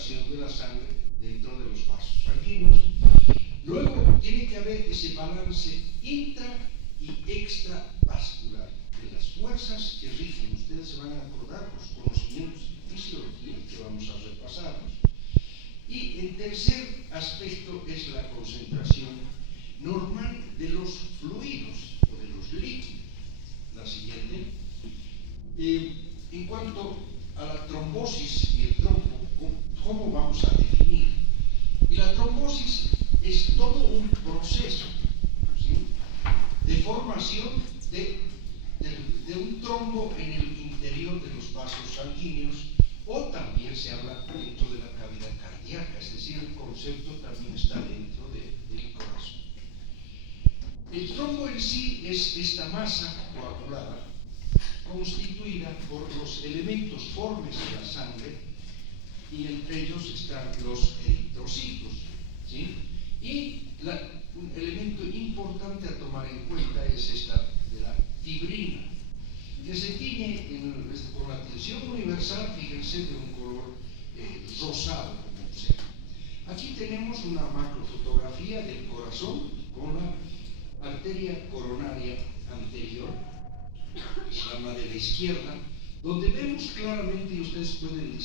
circulación de la sangre dentro de los vasos sanguíneos. Luego tiene que haber ese balance intra y extravascular de las fuerzas que rigen. Ustedes se van a acordar los conocimientos de fisiología que vamos a repasarlos. Y el tercer aspecto es la concentración normal de los fluidos o de los líquidos. La siguiente. En cuanto a la trombosis y el trombo, ¿cómo vamos a definir? Y la trombosis es todo un proceso, ¿sí?, de formación de un trombo en el interior de los vasos sanguíneos, o también se habla dentro de la cavidad cardíaca, es decir, el concepto también está dentro del corazón. El trombo en sí es esta masa coagulada constituida por los elementos formes de la sangre, y entre ellos están los eritrocitos, ¿sí? Y un elemento importante a tomar en cuenta es esta de la fibrina, que se tiñe con la tinción universal, fíjense, de un color rosado, como observan. Aquí tenemos una macrofotografía del corazón con la arteria coronaria anterior, la de la izquierda, donde vemos claramente, y ustedes pueden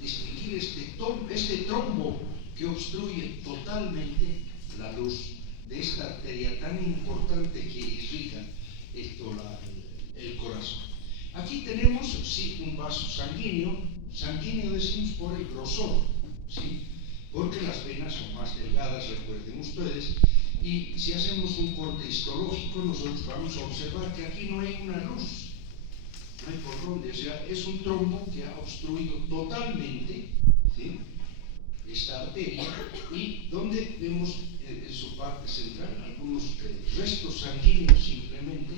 distinguir este trombo que obstruye totalmente la luz de esta arteria tan importante que irriga el corazón. Aquí tenemos, sí, un vaso sanguíneo decimos por el grosor, ¿sí?, porque las venas son más delgadas, recuerden ustedes, y si hacemos un corte histológico nosotros vamos a observar que aquí no hay una luz, no hay por dónde, o sea, es un trombo que ha obstruido totalmente, ¿sí?, esta arteria, y donde vemos en su parte central algunos restos sanguíneos simplemente,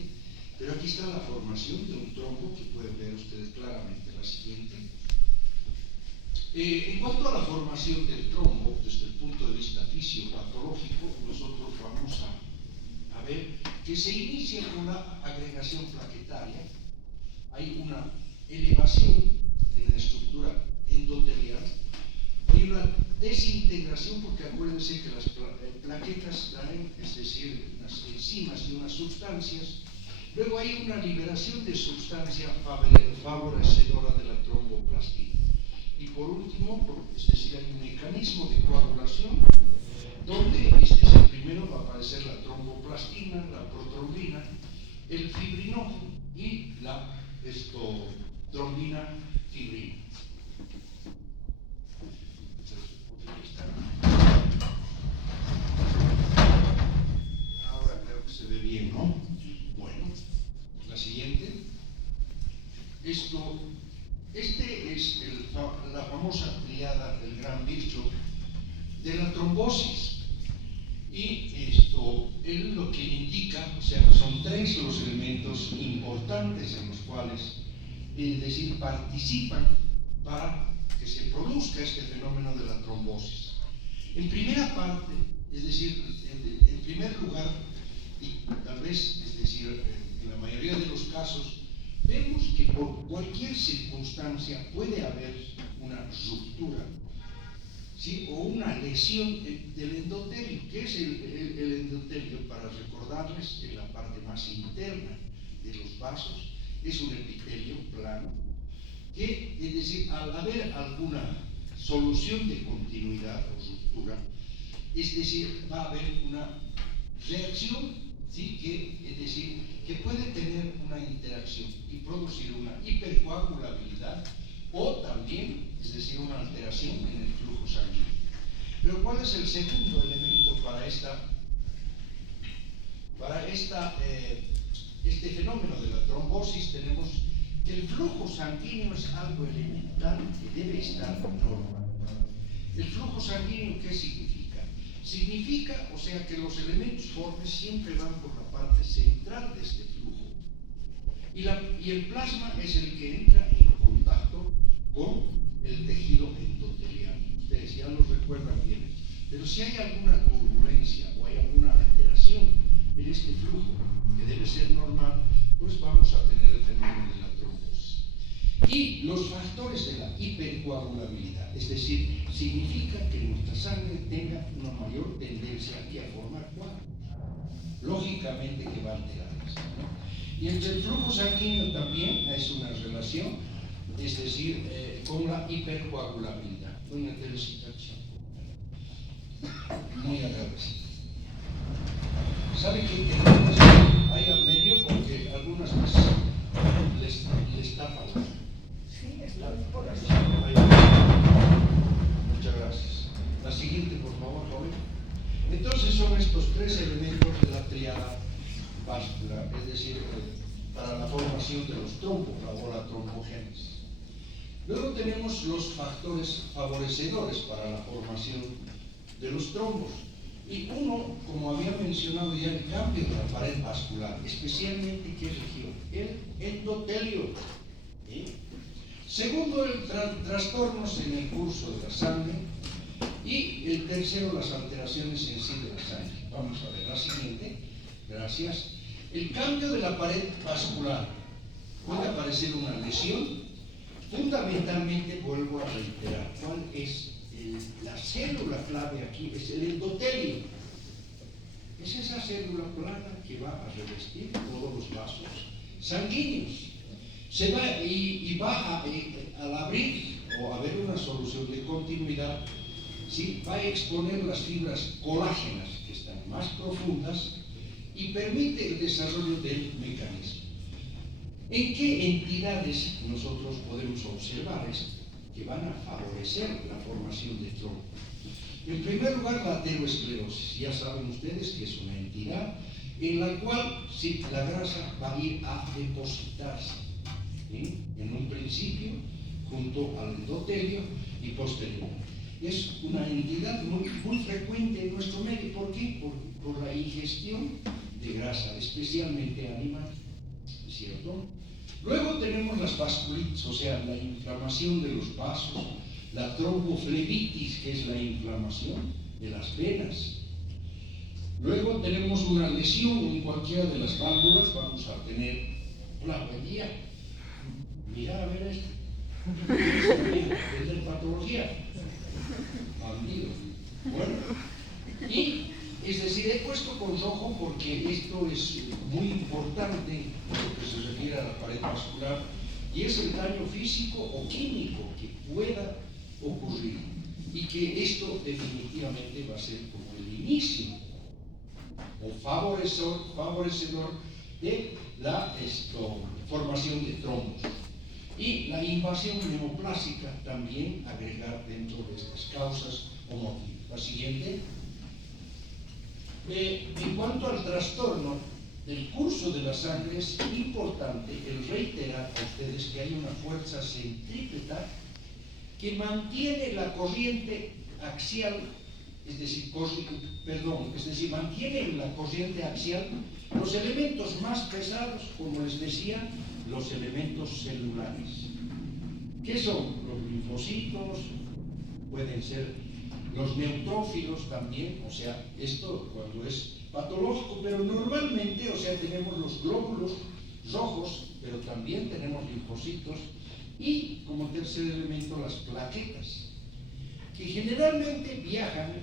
pero aquí está la formación de un trombo que pueden ver ustedes claramente. La siguiente. En cuanto a la formación del trombo, desde el punto de vista fisiopatológico, nosotros vamos a ver que se inicia con la agregación plaquetaria. Hay una elevación en la estructura endotelial, hay una desintegración, porque acuérdense que las plaquetas traen, es decir, unas enzimas y unas sustancias. Luego hay una liberación de sustancia favorecedora de la tromboplastina. Y por último, es decir, hay un mecanismo de coagulación donde, es decir, primero va a aparecer la tromboplastina, la protrombina, el fibrinógeno y la trombina fibrina. Ahora creo que se ve bien, ¿no? Bueno, la siguiente. Este es la famosa triada del gran Virchow de la trombosis. Y él lo que indica, o sea, son tres los elementos importantes en los cuales, es decir, participan para que se produzca este fenómeno de la trombosis. En primera parte, es decir, en primer lugar, y tal vez, es decir, en la mayoría de los casos, vemos que por cualquier circunstancia puede haber una ruptura, ¿sí?, o una lesión del endotelio. ¿Qué es el endotelio? Para recordarles, en la parte más interna de los vasos, es un epitelio plano, que, es decir, al haber alguna solución de continuidad o ruptura, es decir, va a haber una reacción, ¿sí?, es decir, que puede tener una interacción y producir una hipercoagulabilidad o también, es decir, una alteración en el flujo sanguíneo. Pero ¿cuál es el segundo elemento para este fenómeno de la trombosis? Tenemos que el flujo sanguíneo es algo elemental que debe estar normal. ¿El flujo sanguíneo qué significa? Significa, o sea, que los elementos formes siempre van por la parte central de este flujo. Y el plasma es el que entra en contacto con el tejido endotelial. Ustedes ya lo recuerdan bien. Pero si hay alguna turbulencia o hay alguna alteración en este flujo, que debe ser normal, pues vamos a tener el fenómeno de la trombosis. Y los factores de la hipercoagulabilidad, es decir, significa que nuestra sangre tenga una mayor tendencia aquí a formar coágulos. Lógicamente que va a alterar esto, ¿no? Y entre el flujo sanguíneo también es una relación, es decir, con la hipercoagulabilidad. Doña Teresita, muy agradecida. ¿Sabe qué tenemos ahí al medio? Porque algunas veces les tapa la... Sí, está por así. Muchas gracias. La siguiente, por favor, joven. Entonces son estos tres elementos de la tríada vascular, es decir, para la formación de los trombos o la trombogénesis. Luego tenemos los factores favorecedores para la formación de los trombos. Y uno, como había mencionado ya, el cambio de la pared vascular, especialmente ¿qué región? El endotelio. Segundo, el trastornos en el curso de la sangre. Y el tercero, las alteraciones en sí de la sangre. Vamos a ver la siguiente. Gracias. El cambio de la pared vascular. Puede aparecer una lesión. Fundamentalmente, vuelvo a reiterar, ¿cuál es la célula clave aquí? Es el endotelio. Es esa célula plana que va a revestir todos los vasos sanguíneos. Se va al abrir o haber una solución de continuidad, ¿sí? Va a exponer las fibras colágenas que están más profundas y permite el desarrollo del mecanismo. ¿En qué entidades nosotros podemos observar esto que van a favorecer la formación de trombos? En primer lugar, la aterosclerosis. Ya saben ustedes que es una entidad en la cual sí, la grasa va a ir a depositarse, ¿sí? En un principio junto al endotelio y posterior. Es una entidad muy frecuente en nuestro medio. ¿Por qué? Por la ingestión de grasa, especialmente animal, ¿cierto? Luego tenemos las vasculitis, o sea, la inflamación de los vasos, la tromboflebitis, que es la inflamación de las venas. Luego tenemos una lesión en cualquiera de las válvulas, vamos a tener una huella. Mira a ver esto. Es de patología. Bandido. Bueno, y es decir, he puesto con rojo porque esto es muy importante en lo que se refiere a la pared vascular y es el daño físico o químico que pueda ocurrir y que esto definitivamente va a ser como el inicio o favorecedor de la formación de trombos. Y la invasión neoplásica también agregar dentro de estas causas o motivos. La siguiente. En cuanto al trastorno del curso de la sangre, es importante el reiterar a ustedes que hay una fuerza centrípeta que mantiene la corriente axial, es decir, mantiene en la corriente axial los elementos más pesados, como les decía, los elementos celulares. ¿Qué son? Los linfocitos, pueden ser los neutrófilos también, o sea, esto cuando es patológico, pero normalmente, o sea, tenemos los glóbulos rojos, pero también tenemos linfocitos y como tercer elemento las plaquetas, que generalmente viajan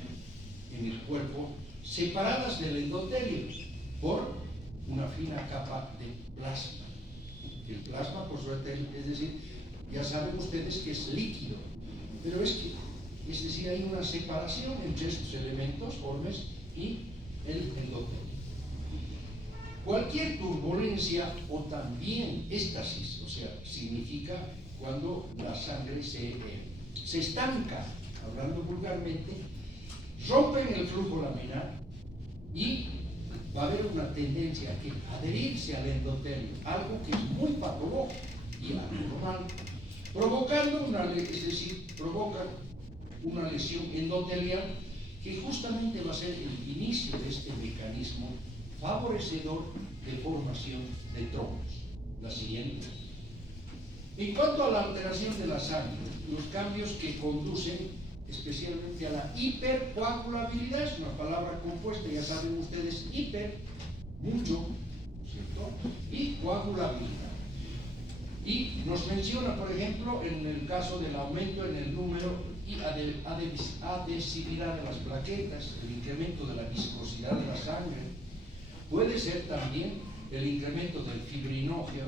en el cuerpo separadas del endotelio por una fina capa de plasma. El plasma, por suerte, es decir, ya saben ustedes que es líquido, pero es decir, hay una separación entre estos elementos formes y el endotelio. Cualquier turbulencia o también éstasis, o sea, significa cuando la sangre se estanca, hablando vulgarmente, rompen el flujo laminar y va a haber una tendencia a que adherirse al endotelio, algo que es muy patológico y anormal, provocando provoca una lesión endotelial que justamente va a ser el inicio de este mecanismo favorecedor de formación de trombos. La siguiente. En cuanto a la alteración de la sangre, los cambios que conducen especialmente a la hipercoagulabilidad, es una palabra compuesta, ya saben ustedes, hiper, mucho, ¿cierto? Y coagulabilidad. Y nos menciona, por ejemplo, en el caso del aumento en el número y adhesividad de las plaquetas, el incremento de la viscosidad de la sangre. Puede ser también el incremento del fibrinógeno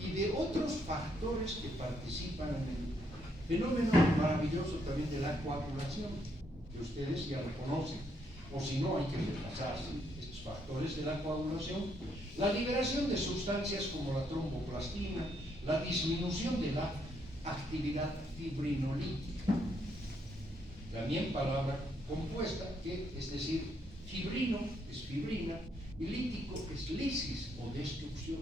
y de otros factores que participan en el fenómeno maravilloso también de la coagulación, que ustedes ya lo conocen, o si no hay que repasarse estos factores de la coagulación, la liberación de sustancias como la tromboplastina, la disminución de la actividad fibrinolítica, también palabra compuesta, que es decir, fibrino es fibrina y lítico es lisis o destrucción.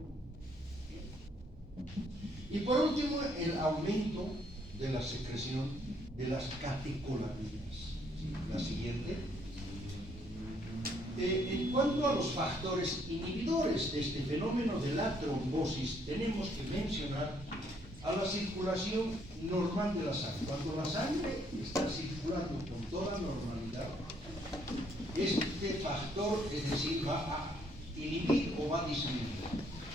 Y por último, el aumento de la secreción de las catecolaminas. ¿Sí? La siguiente. En cuanto a los factores inhibidores de este fenómeno de la trombosis, tenemos que mencionar a la circulación normal de la sangre. Cuando la sangre está circulando con toda normalidad, este factor, es decir, va a inhibir o va a disminuir.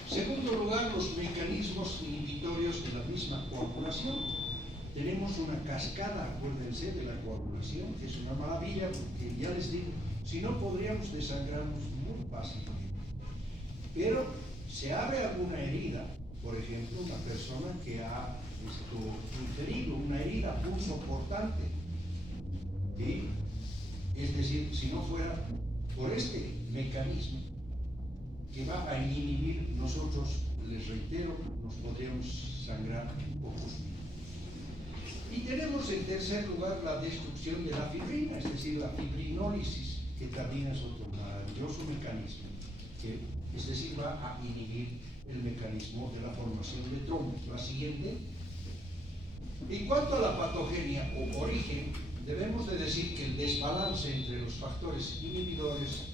Segundo lugar, los mecanismos inhibitorios de la misma coagulación. Tenemos una cascada, acuérdense, de la coagulación, que es una maravilla, porque ya les digo, si no podríamos desangrarnos muy fácilmente. Pero se abre alguna herida, por ejemplo, una persona que ha inferido una herida punzocortante, ¿sí? Es decir, si no fuera por este mecanismo que va a inhibir, nosotros, les reitero, nos podríamos sangrar pocos minutos. Y tenemos en tercer lugar la destrucción de la fibrina, es decir, la fibrinólisis, que también es otro maravilloso mecanismo, que, es decir, va a inhibir el mecanismo de la formación de trombos. La siguiente. En cuanto a la patogenia o origen, debemos de decir que el desbalance entre los factores inhibidores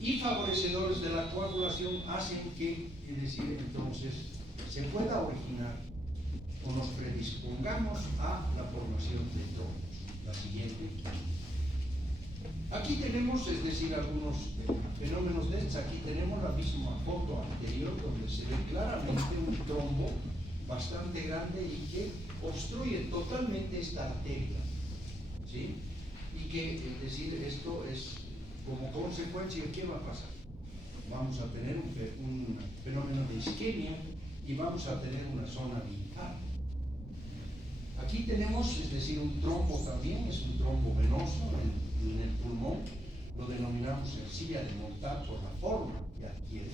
y favorecedores de la coagulación hacen que, es decir, entonces, se pueda originar o nos predispongamos a la formación de trombos. La siguiente. Aquí tenemos, es decir, algunos fenómenos de estos. Aquí tenemos la misma foto anterior donde se ve claramente un trombo bastante grande y que obstruye totalmente esta arteria, ¿sí? Y que, es decir, esto es como consecuencia, ¿qué va a pasar? Vamos a tener un fenómeno de isquemia y vamos a tener una zona de infarto. Aquí tenemos, es decir, un trombo también, es un trombo venoso en el pulmón, lo denominamos encilla de Montat por la forma que adquiere.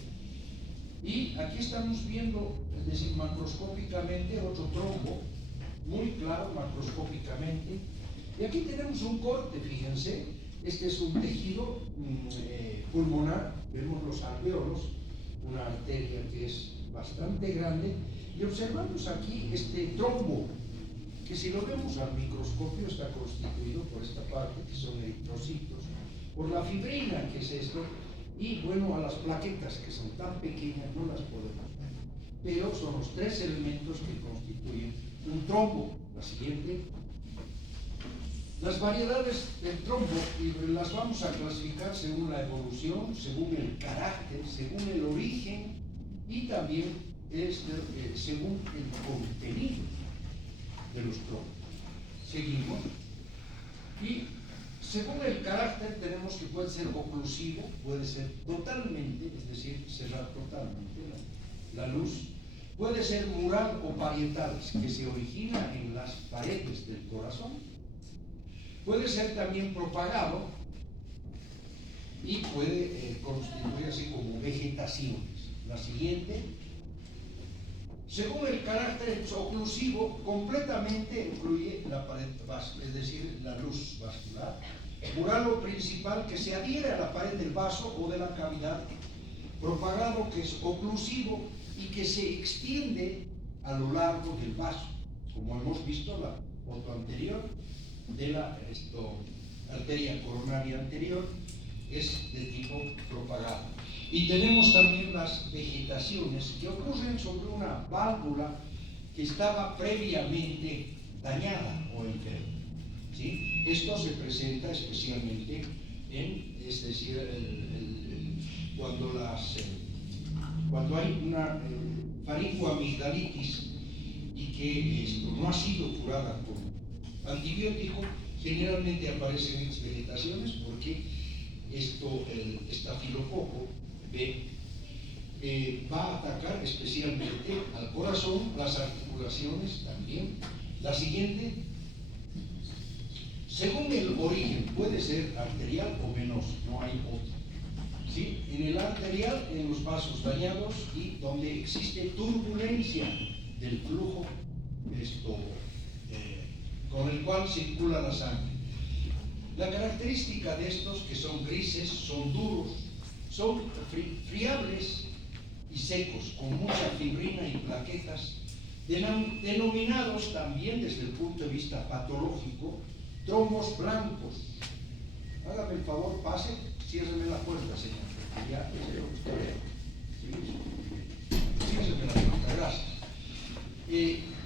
Y aquí estamos viendo, es decir, macroscópicamente otro trombo, muy claro macroscópicamente. Y aquí tenemos un corte, fíjense, este es un tejido pulmonar, vemos los alvéolos, una arteria que es bastante grande, y observamos aquí este trombo, que si lo vemos al microscopio está constituido por esta parte, que son eritrocitos, por la fibrina, que es esto, y bueno, a las plaquetas, que son tan pequeñas, no las podemos ver, pero son los tres elementos que constituyen un trombo. La siguiente. Las variedades del trombo las vamos a clasificar según la evolución, según el carácter, según el origen y también según el contenido de los trombos. Seguimos. Y según el carácter tenemos que puede ser oclusivo, puede ser totalmente, es decir, cerrar totalmente la luz. Puede ser mural o parietal, que se origina en las paredes del corazón. Puede ser también propagado y puede constituirse como vegetaciones. La siguiente. Según el carácter oclusivo, completamente incluye la pared vascular, es decir, la luz vascular. Mural o principal, que se adhiere a la pared del vaso o de la cavidad. Propagado, que es oclusivo y que se extiende a lo largo del vaso, como hemos visto en la foto anterior de la arteria coronaria anterior, es de tipo propagado. Y tenemos también las vegetaciones que ocurren sobre una válvula que estaba previamente dañada o enferma, ¿sí? Esto se presenta especialmente es decir, cuando hay una faringoamigdalitis y que no ha sido curada con antibiótico, generalmente aparece en experimentaciones porque el estafilococo B va a atacar especialmente al corazón, las articulaciones también. La siguiente, según el origen, puede ser arterial o venoso, no hay otro. ¿Sí? En el arterial, en los vasos dañados y donde existe turbulencia del flujo con el cual circula la sangre. La característica de estos, que son grises, son duros, son friables y secos, con mucha fibrina y plaquetas, denominados también desde el punto de vista patológico trombos blancos. Hágame el favor, pase, ciérreme la puerta, señor. Ya, ciérreme la puerta, gracias.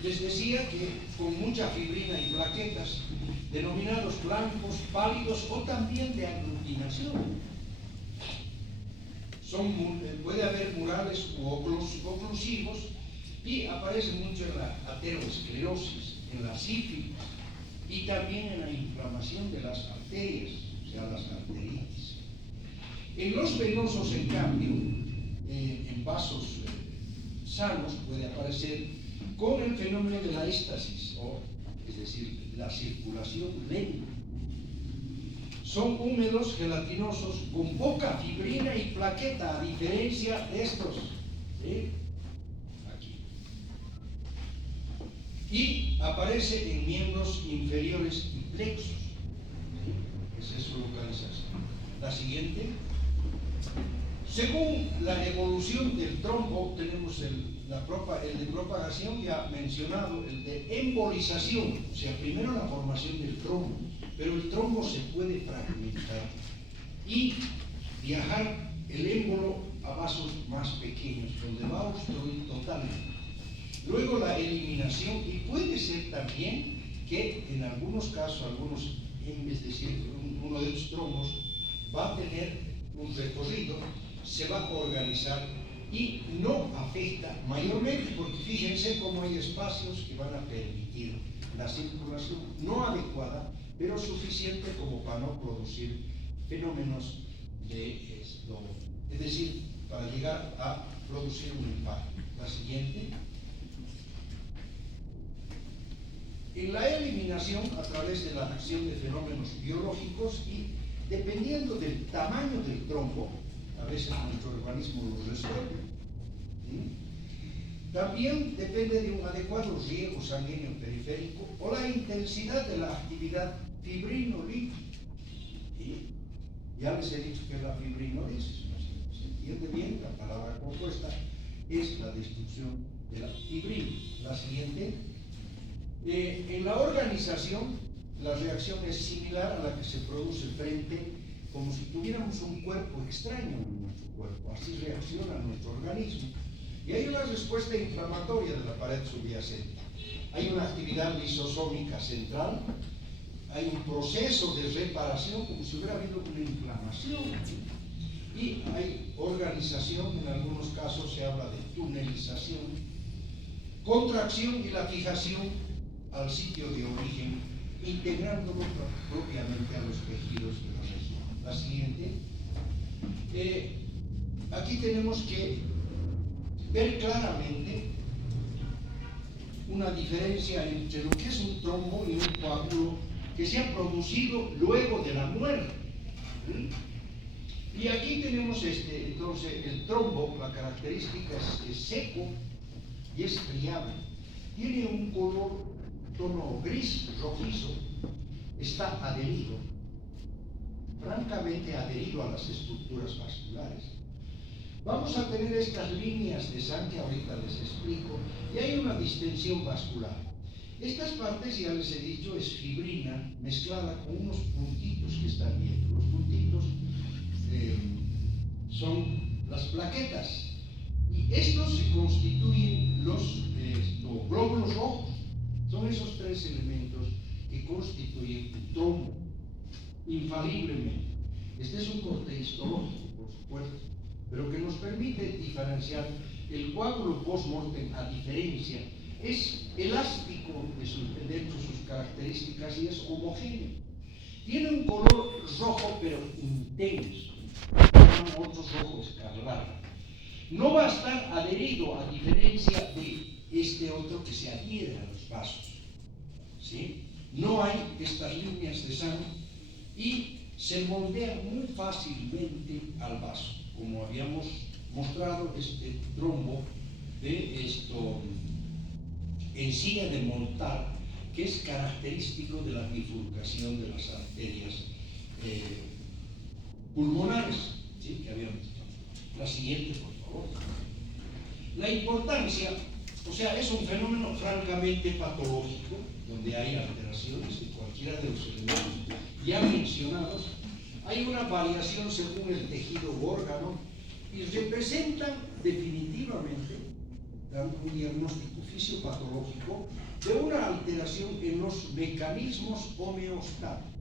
Les decía que con mucha fibrina y plaquetas, denominados blancos, pálidos o también de aglutinación. Puede haber murales u oclusivos y aparecen mucho en la aterosclerosis, en la sífilis y también en la inflamación de las arterias, o sea, las arteritis. En los venosos, en cambio, en vasos sanos, puede aparecer con el fenómeno de la éstasis, es decir, la circulación lenta. Son húmedos, gelatinosos, con poca fibrina y plaqueta, a diferencia de estos. Aquí. Y aparece en miembros inferiores y plexos. Esa es su localización. La siguiente. Según la evolución del trombo, tenemos el de propagación ya mencionado, el de embolización, o sea, primero la formación del trombo, pero el trombo se puede fragmentar y viajar el émbolo a vasos más pequeños, donde va a obstruir totalmente. Luego la eliminación, y puede ser también que en algunos casos, es decir, uno de los trombos va a tener un recorrido, se va a organizar y no afecta mayormente, porque fíjense cómo hay espacios que van a permitir la circulación no adecuada, pero suficiente como para no producir fenómenos de esto, es decir, para llegar a producir un impacto. La siguiente. En la eliminación, a través de la acción de fenómenos biológicos y dependiendo del tamaño del trombo, a veces nuestro organismo lo resuelve. También depende de un adecuado riego sanguíneo periférico o la intensidad de la actividad fibrinolítica. Ya les he dicho que la fibrinolisis, no se entiende bien, la palabra compuesta es la destrucción de la fibrina. La siguiente. En la organización, la reacción es similar a la que se produce frente, como si tuviéramos un cuerpo extraño en nuestro cuerpo. Así reacciona nuestro organismo. Y hay una respuesta inflamatoria de la pared subyacente. Hay una actividad lisosómica central. Hay un proceso de reparación, como si hubiera habido una inflamación. Y hay organización, en algunos casos se habla de tunelización, contracción y la fijación al sitio de origen, integrándolo propiamente a los tejidos de la región. La siguiente. Aquí tenemos que ver claramente una diferencia entre lo que es un trombo y un coágulo que se ha producido luego de la muerte. Y aquí tenemos entonces el trombo, la característica es seco y es friable. Tiene un color, tono gris, rojizo, está adherido, francamente adherido a las estructuras vasculares. Vamos a tener estas líneas de sangre, ahorita les explico, y hay una distensión vascular. Estas partes, ya les he dicho, es fibrina mezclada con unos puntitos que están viendo. Los puntitos son las plaquetas, y estos se constituyen los glóbulos rojos. Son esos tres elementos que constituyen el trombo, infaliblemente. Este es un corte histológico, por supuesto, pero que nos permite diferenciar el coágulo post-mortem, a diferencia es elástico dentro de sus características y es homogéneo. Tiene un color rojo pero intenso, otro rojo escarlata. No va a estar adherido a diferencia de este otro que se adhiere a los vasos, ¿sí? No hay estas líneas de sangre y se moldea muy fácilmente al vaso, como habíamos mostrado este trombo de encía de montar, que es característico de la bifurcación de las arterias pulmonares, ¿sí? Que habíamos visto. La siguiente, por favor. La importancia, o sea, es un fenómeno francamente patológico, donde hay alteraciones de cualquiera de los elementos ya mencionados. Hay una variación según el tejido o órgano y representan definitivamente, dando un diagnóstico fisiopatológico, de una alteración en los mecanismos homeostáticos.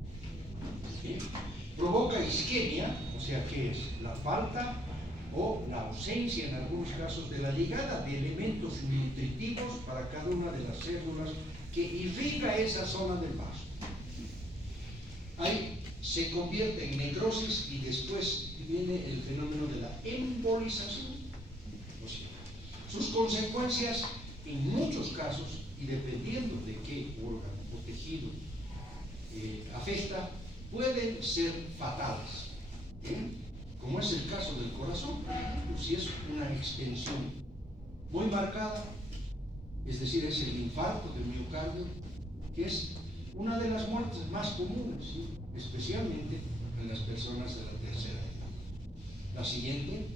¿Sí? Provoca isquemia, o sea, ¿qué es? La falta o la ausencia en algunos casos de la llegada de elementos nutritivos para cada una de las células que irriga esa zona del vaso. Ahí se convierte en necrosis y después viene el fenómeno de la embolización. O sea, sus consecuencias en muchos casos, y dependiendo de qué órgano o tejido afecta, pueden ser fatales. Como es el caso del corazón, por ejemplo, si es una extensión muy marcada, es decir, es el infarto del miocardio, que es una de las muertes más comunes, ¿sí? Especialmente en las personas de la tercera edad. La siguiente.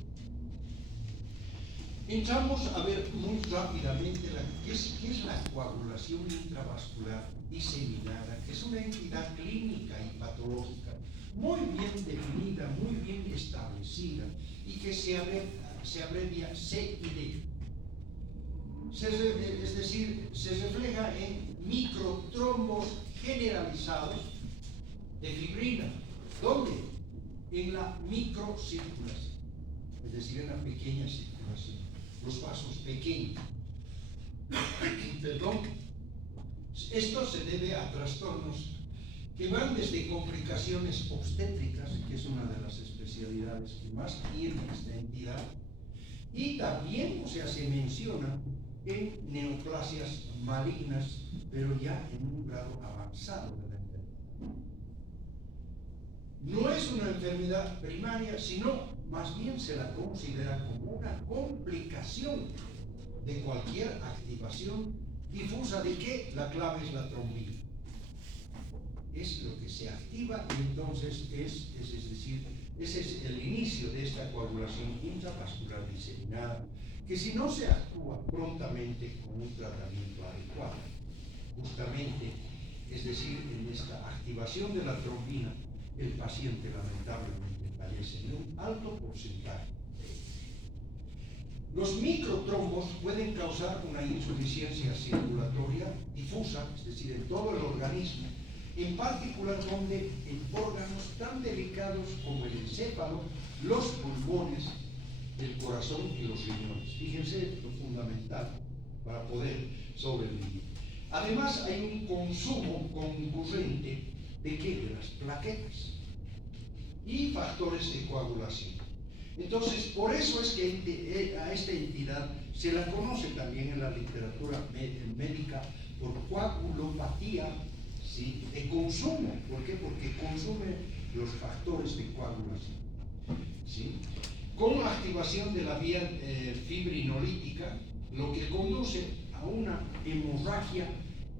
Entramos a ver muy rápidamente qué es la coagulación intravascular diseminada, que es una entidad clínica y patológica muy bien definida, muy bien establecida y que se abrevia CID. Es decir, se refleja en microtrombos generalizados de fibrina. ¿Dónde? En la microcirculación, es decir, en la pequeña circulación, los vasos pequeños. Perdón. Esto se debe a trastornos que van desde complicaciones obstétricas, que es una de las especialidades que más tiene esta entidad, y también, o sea, se menciona en neoplasias malignas, pero ya en un grado avanzado de la enfermedad. No es una enfermedad primaria, sino más bien se la considera como una complicación de cualquier activación difusa de que la clave es la trombina. Es lo que se activa y entonces es decir, ese es el inicio de esta coagulación intravascular diseminada, que si no se actúa prontamente con un tratamiento adecuado, justamente, es decir, en esta activación de la trombina, el paciente lamentablemente fallece en un alto porcentaje. Los microtrombos pueden causar una insuficiencia circulatoria difusa, es decir, en todo el organismo, en particular donde en órganos tan delicados como el encéfalo, los pulmones, el corazón y los riñones. Fíjense lo fundamental para poder sobrevivir. Además, hay un consumo concurrente de ¿qué? De las plaquetas y factores de coagulación. Entonces, por eso es que a esta entidad se la conoce también en la literatura médica por coagulopatía, ¿sí? De consumo. ¿Por qué? Porque consume los factores de coagulación, ¿sí? Con activación de la vía fibrinolítica, lo que conduce a una hemorragia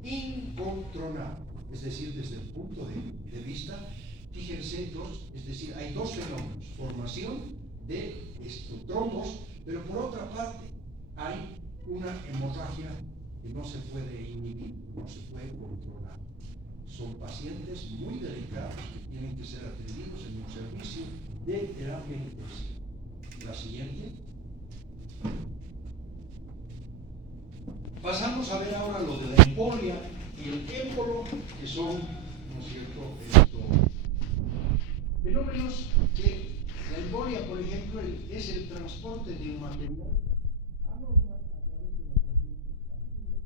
incontrolable. Es decir, desde el punto de vista, fíjense, es decir, hay dos fenómenos: formación de trombos, pero por otra parte hay una hemorragia que no se puede inhibir, no se puede controlar. Son pacientes muy delicados que tienen que ser atendidos en un servicio de terapia intensiva. La siguiente. Pasamos a ver ahora lo de la embolia y el émbolo, que son, ¿no es cierto?, fenómenos que la embolia, por ejemplo, es el transporte de un material anormal a través de la corriente sanguínea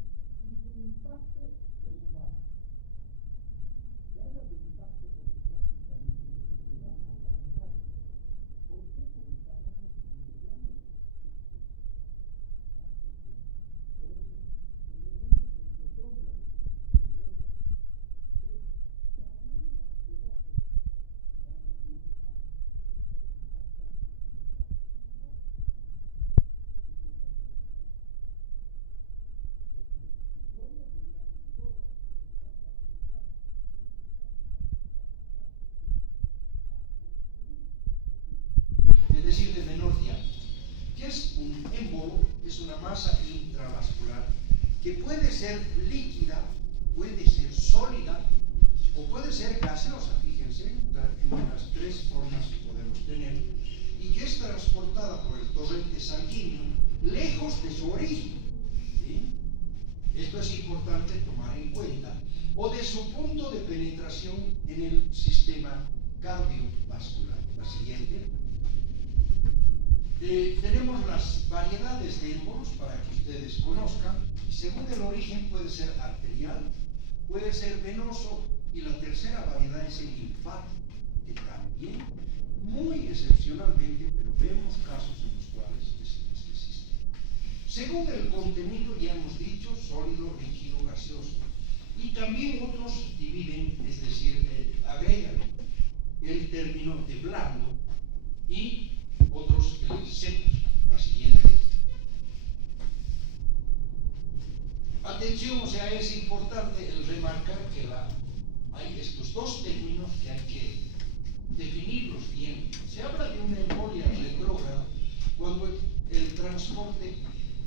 decir de menor diámetro. ¿Qué es un émbolo? Es una masa intravascular que puede ser líquida, puede ser sólida o puede ser gaseosa, fíjense, en las tres formas que podemos tener, y que es transportada por el torrente sanguíneo lejos de su origen. ¿Sí? Esto es importante tomar en cuenta, o de su punto de penetración en el sistema cardiovascular. La siguiente. Tenemos las variedades de émbolos para que ustedes conozcan, y según el origen puede ser arterial, puede ser venoso, y la tercera variedad es el linfático, que también, muy excepcionalmente, pero vemos casos en los cuales es en este sistema. Según el contenido, ya hemos dicho, sólido, líquido, gaseoso, y también otros dividen, es decir, agregan el término de blando y otros seco. La siguiente. Atención, o sea, es importante el remarcar que hay estos dos términos que hay que definirlos bien. Se habla de una embolia retrógrada cuando el transporte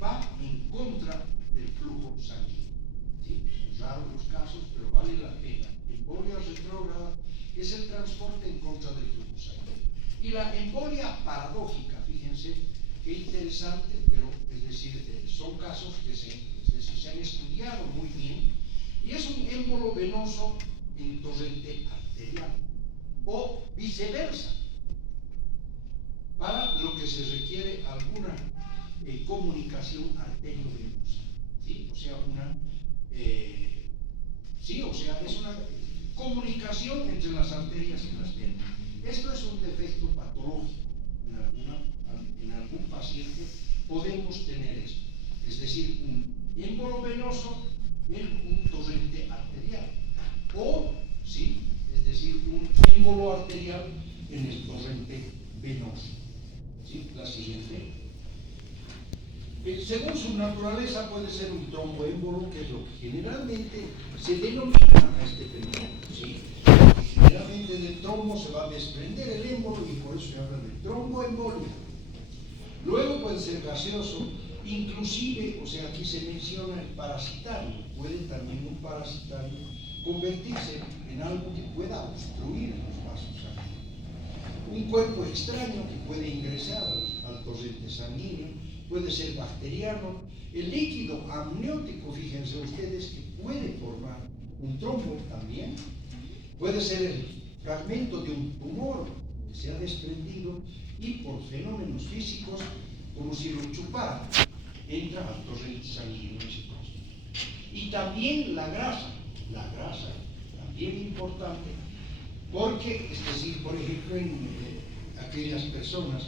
va en contra del flujo sanguíneo. ¿Sí? Son raros los casos, pero vale la pena. Embolia retrógrada es el transporte en contra del flujo sanguíneo. Y la embolia paradójica, fíjense qué interesante, pero es decir, son casos que se han estudiado muy bien, y es un émbolo venoso en torrente arterial, o viceversa, para lo que se requiere alguna comunicación arteriovenosa, ¿sí? O sea, es una comunicación entre las arterias y las venas. Esto es un defecto patológico. En algún paciente podemos tener esto, es decir, un émbolo venoso en un torrente arterial, o, ¿sí?, es decir, un émbolo arterial en el torrente venoso. ¿Sí? La siguiente. Según su naturaleza puede ser un tromboémbolo, que es lo que generalmente se denomina a este fenómeno. ¿Sí? Generalmente del trombo se va a desprender el émbolo y por eso se habla de tromboembolia. Luego puede ser gaseoso, inclusive, o sea, aquí se menciona el parasitario. Puede también un parasitario convertirse en algo que pueda obstruir los vasos sanguíneos. Un cuerpo extraño que puede ingresar al torrente sanguíneo, puede ser bacteriano. El líquido amniótico, fíjense ustedes, que puede formar un trombo también. Puede ser el fragmento de un tumor que se ha desprendido y por fenómenos físicos, como si lo chupara, entra al torrente sanguíneo y se constituye. Y también la grasa también importante, porque, es decir, por ejemplo, en aquellas personas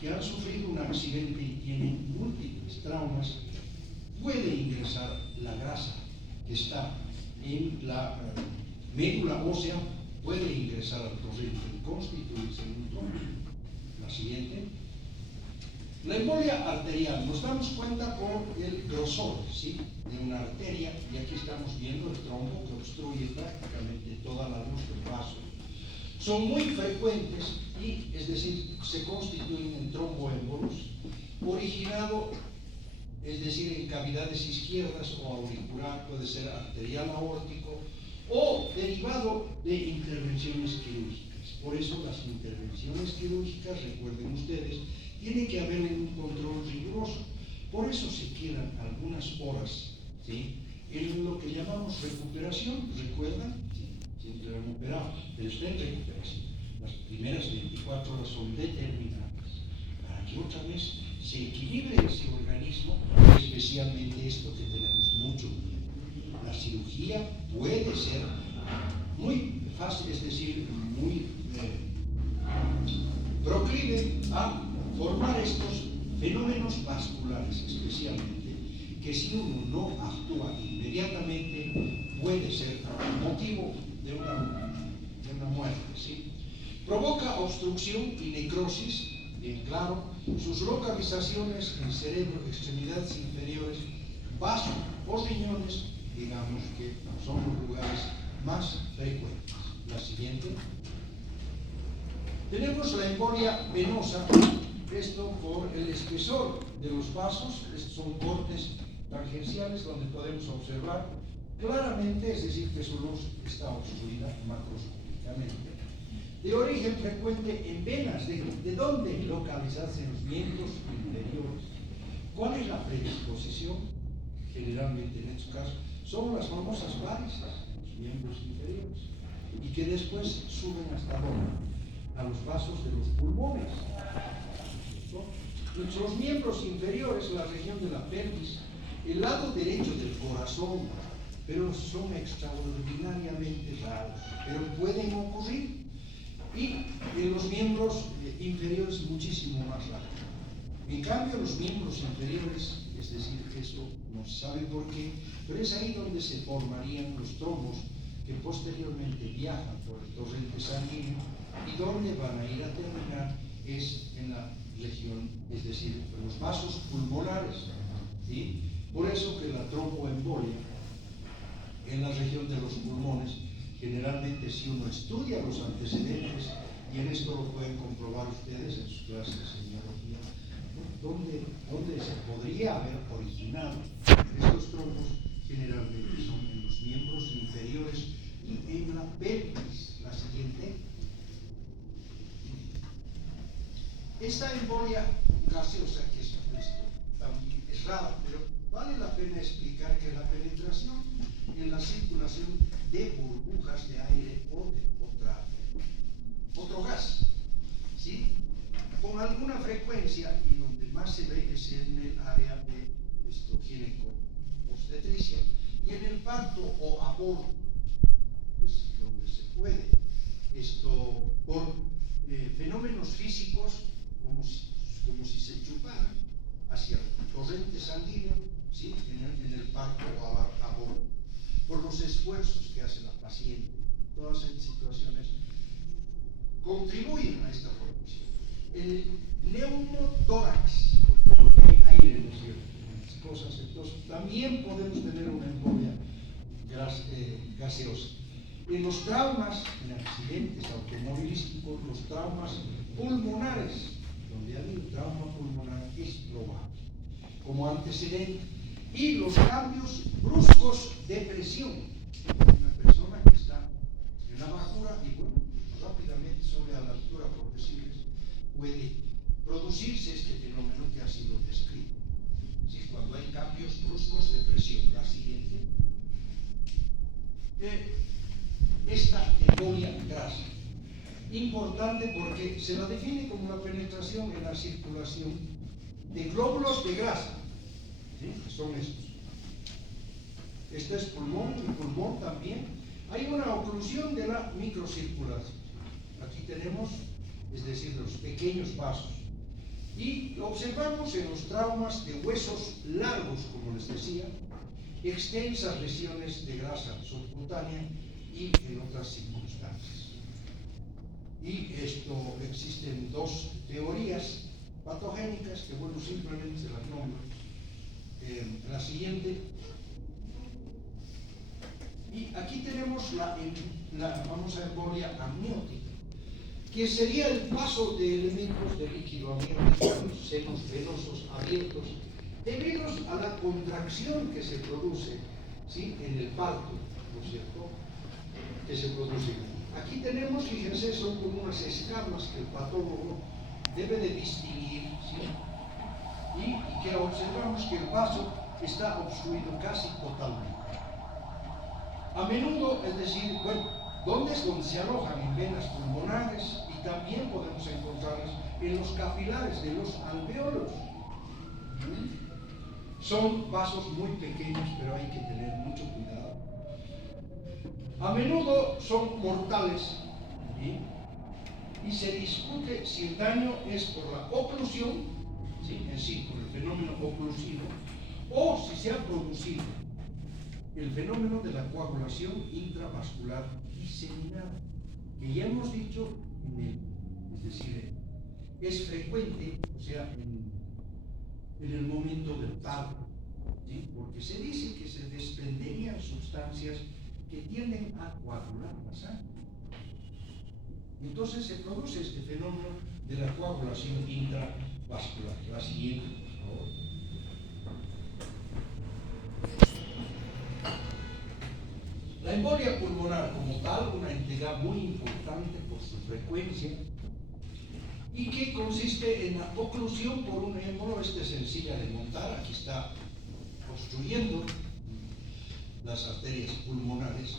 que han sufrido un accidente y tienen múltiples traumas, puede ingresar la grasa que está en la médula ósea, puede ingresar al torrente y constituirse en un trombo. La siguiente. La embolia arterial, nos damos cuenta por el grosor, ¿sí?, de una arteria, y aquí estamos viendo el trombo que obstruye prácticamente toda la luz del vaso. Son muy frecuentes y, es decir, se constituyen en tromboémbolos, originado, es decir, en cavidades izquierdas o auricular, puede ser arterial aórtico, o derivado de intervenciones quirúrgicas. Por eso las intervenciones quirúrgicas, recuerden ustedes, tiene que haber un control riguroso. Por eso se quedan algunas horas, ¿sí?, en lo que llamamos recuperación. ¿Recuerdan? Sí, siempre recuperado, pero está en recuperación. Las primeras 24 horas son determinantes para que otra vez se equilibre ese organismo, especialmente esto que tenemos mucho miedo. La cirugía puede ser muy fácil, es decir, muy proclive a formar estos fenómenos vasculares, especialmente, que si uno no actúa inmediatamente puede ser motivo de una muerte, ¿sí? Provoca obstrucción y necrosis, bien claro. Sus localizaciones en cerebro, extremidades inferiores, vaso o riñones, digamos que son los lugares más frecuentes. La siguiente. Tenemos la embolia venosa, esto por el espesor de los vasos. Estos son cortes tangenciales donde podemos observar claramente, es decir, que su luz está obstruida macroscópicamente. De origen frecuente en venas, ¿de dónde localizarse en los miembros inferiores? ¿Cuál es la predisposición? Generalmente en estos casos son las famosas varices en los miembros inferiores y que después suben hasta dónde? A los vasos de los pulmones. Los miembros inferiores, la región de la pelvis, el lado derecho del corazón, pero son extraordinariamente raros, pero pueden ocurrir. Y en los miembros inferiores muchísimo más raro. En cambio, los miembros inferiores, es decir, eso no se sabe por qué, pero es ahí donde se formarían los trombos que posteriormente viajan por el torrente sanguíneo y donde van a ir a terminar es en la región, es decir, en los vasos pulmonares. ¿Sí? Por eso que la tromboembolia en la región de los pulmones, generalmente si uno estudia los antecedentes, y en esto lo pueden comprobar ustedes en sus clases de semiología, ¿dónde se podría haber originado estos trombos? Generalmente son en los miembros inferiores y en la pelvis. La siguiente. Esta embolia gaseosa, que es esto, también es rara, pero vale la pena explicar que la penetración en la circulación de burbujas de aire o de otro gas, ¿sí? Con alguna frecuencia, y donde más se ve es en el área de gineco-obstetricia y en el parto o aborto, es donde se puede. Esto por fenómenos físicos, como si se chuparan hacia el torrente sanguíneo, ¿sí? en el parto o aborto, por los esfuerzos que hace la paciente. Todas esas situaciones contribuyen a esta formación. El neumotórax, porque hay aire, ¿no es cierto?, en las cosas, entonces también podemos tener una embolia gaseosa. En los traumas, en accidentes automovilísticos, los traumas pulmonares, donde hay un trauma pulmonar, es probable como antecedente. Y los cambios bruscos de presión. Una persona que está en la bajura y bueno, rápidamente sube a la altura por deciles, puede producirse este fenómeno que ha sido descrito. ¿Sí? Cuando hay cambios bruscos de presión. La siguiente. Esta embolia grasa. Importante porque se la define como la penetración en la circulación de glóbulos de grasa. ¿Sí? Son estos. Este es pulmón y pulmón también. Hay una oclusión de la microcirculación. Aquí tenemos, es decir, los pequeños vasos. Y lo observamos en los traumas de huesos largos, como les decía, extensas lesiones de grasa subcutánea y en otras circunstancias. Y esto, existen dos teorías patogénicas que, bueno, simplemente se las nombro. La siguiente. Y aquí tenemos la famosa embolia amniótica, que sería el paso de elementos de líquido amniótico en los senos venosos abiertos debido a la contracción que se produce, ¿sí?, en el parto, ¿no es cierto?, que se produce. Aquí tenemos, fíjense, son como unas escamas que el patólogo debe de distinguir, ¿sí?, y que observamos que el vaso está obstruido casi totalmente. A menudo, es decir, bueno, ¿dónde es donde se alojan? En venas pulmonares, y también podemos encontrarlas en los capilares de los alveolos. Son vasos muy pequeños, pero hay que tener mucho cuidado. A menudo son mortales, ¿sí?, y se discute si el daño es por la oclusión, ¿sí?, en sí, por el fenómeno oclusivo, o si se ha producido el fenómeno de la coagulación intravascular diseminada, que ya hemos dicho, es decir, es frecuente, o sea, en el momento del parto, ¿sí?, porque se dice que se desprenderían sustancias que tienden a coagular la sangre. Entonces se produce este fenómeno de la coagulación intravascular. vascular. La siguiente, por favor. La embolia pulmonar como tal, una entidad muy importante por su frecuencia y que consiste en la oclusión por un émbolo. Esta es sencilla de montar, aquí está obstruyendo las arterias pulmonares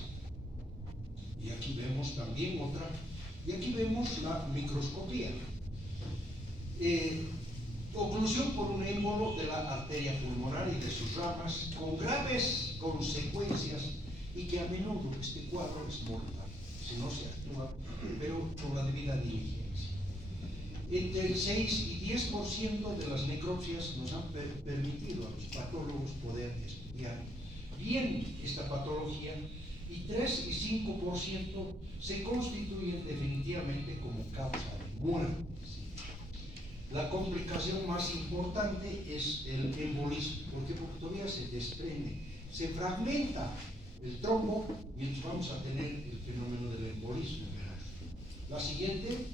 y aquí vemos también otra, y aquí vemos la microscopía. Oclusión por un émbolo de la arteria pulmonar y de sus ramas con graves consecuencias y que a menudo este cuadro es mortal si no se actúa, pero con la debida diligencia. Entre el 6 y 10% de las necropsias nos han permitido a los patólogos poder estudiar bien esta patología, y 3 y 5% se constituyen definitivamente como causa de muerte. La complicación más importante es el embolismo, porque todavía se desprende, se fragmenta el trombo y entonces vamos a tener el fenómeno del embolismo. La siguiente,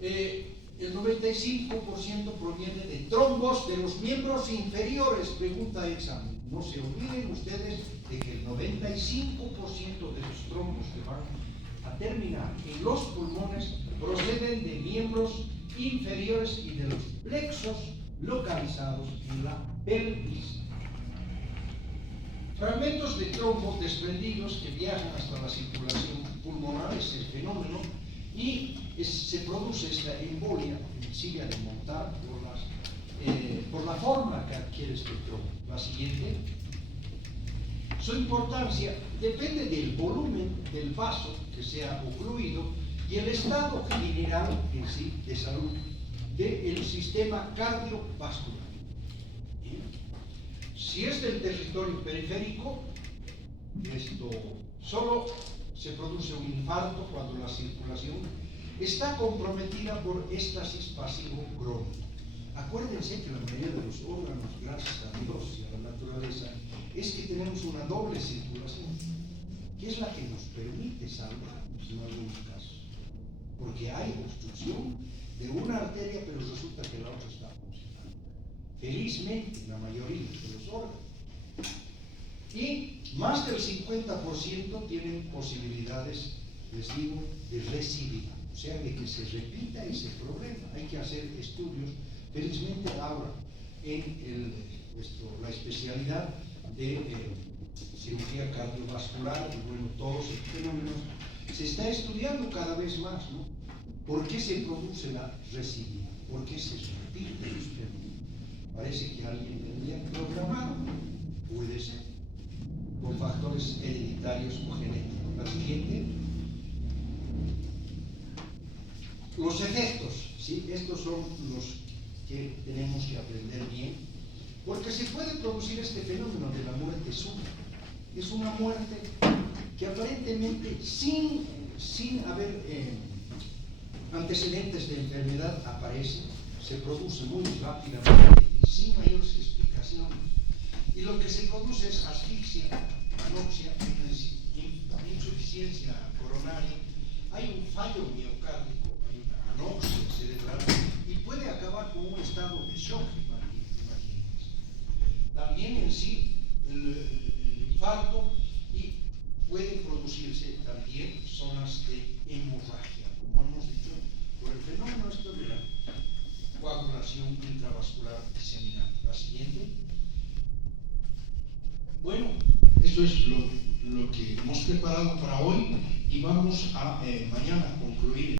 el 95% proviene de trombos de los miembros inferiores. Pregunta de examen. No se olviden ustedes de que el 95% de los trombos que van a terminar en los pulmones proceden de miembros inferiores y de los plexos localizados en la pelvis. Fragmentos de trombos desprendidos que viajan hasta la circulación pulmonar es el fenómeno, y se produce esta embolia sencilla de montar por la forma que adquiere este trombo. La siguiente. Su importancia depende del volumen del vaso que sea ocluido y el estado general en sí de salud del sistema cardiovascular. Si es del territorio periférico, esto solo se produce un infarto cuando la circulación está comprometida por éstasis pasivo crónico. Acuérdense que la mayoría de los órganos, gracias a Dios y a la naturaleza, es que tenemos una doble circulación, que es la que nos permite salvarnos en algunos casos. Porque hay obstrucción de una arteria, pero resulta que la otra está funcionando. Felizmente, la mayoría de los órganos. Y más del 50% tienen posibilidades, les digo, de recidiva, o sea, de que se repita ese problema. Hay que hacer estudios. Felizmente ahora en la especialidad de cirugía cardiovascular y bueno, todos los fenómenos, se está estudiando cada vez más, ¿no? ¿Por qué se produce la recidiva? ¿Por qué se repite los fenómenos? Parece que alguien tendría programado, puede ser, por factores hereditarios o genéticos. La siguiente. Los efectos, ¿sí? Estos son los que tenemos que aprender bien, porque se puede producir este fenómeno de la muerte súbita. Es una muerte que aparentemente sin haber antecedentes de enfermedad aparece, se produce muy rápidamente y sin mayores explicaciones. Y lo que se produce es asfixia, anoxia, insuficiencia coronaria, hay un fallo miocárdico, hay una anoxia cerebral y puede acabar con un estado de shock, imagínense. También en sí el infarto, y pueden producirse también zonas de hemorragia, como hemos dicho, por el fenómeno esto de la coagulación intravascular diseminada. La siguiente. Bueno, eso es lo que hemos preparado para hoy y vamos a mañana concluir.